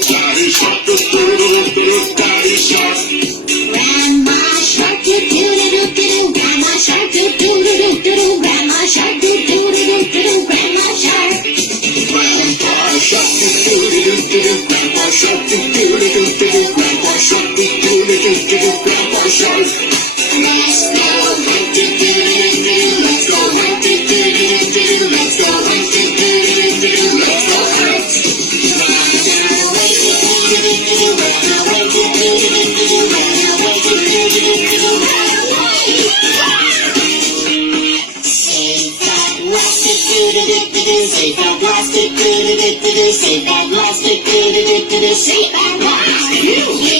Daddy shark, Daddy shark. Grandma shark, do do do do do. Grandma shark, do do do do do. Grandma shark, do do do do do. Grandma shark. Grandpa shark, do do do do do. Grandpa shark, do do do do do. Grandpa shark, do do do do do. Grandpa shark. Let's go hunt, do do do do. Let's go hunt, do do do do. Let's go hunt, do do do do. Let's go hunt. Save that plastic, save that plastic, save that plastic.